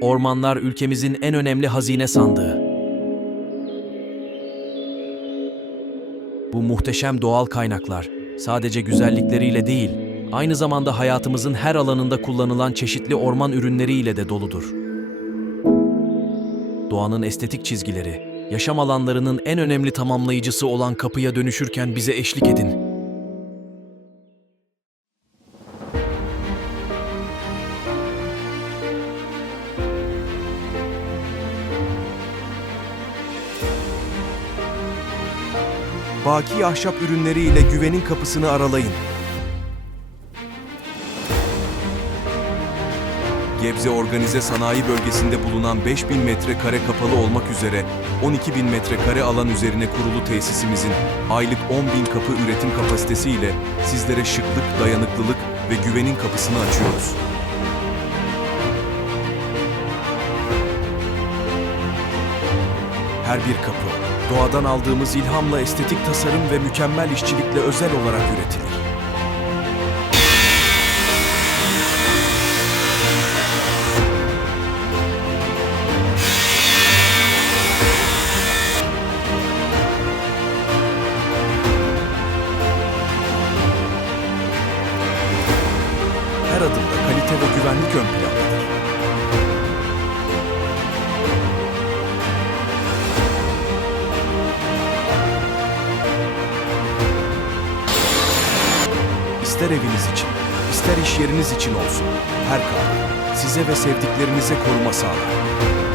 Ormanlar ülkemizin en önemli hazine sandığı. Bu muhteşem doğal kaynaklar sadece güzellikleriyle değil, aynı zamanda hayatımızın her alanında kullanılan çeşitli orman ürünleriyle de doludur. Doğanın estetik çizgileri, yaşam alanlarının en önemli tamamlayıcısı olan kapıya dönüşürken bize eşlik edin. Baki ahşap ürünleriyle güvenin kapısını aralayın. Gebze Organize Sanayi Bölgesi'nde bulunan 5000 metrekare kapalı olmak üzere 12.000 metrekare alan üzerine kurulu tesisimizin aylık 10.000 kapı üretim kapasitesiyle sizlere şıklık, dayanıklılık ve güvenin kapısını açıyoruz. Her bir kapı, doğadan aldığımız ilhamla estetik tasarım ve mükemmel işçilikle özel olarak üretilir. Her adımda kalite ve güvenlik ön plandadır. İster eviniz için, ister iş yeriniz için olsun, her kapı size ve sevdiklerinize koruma sağlar.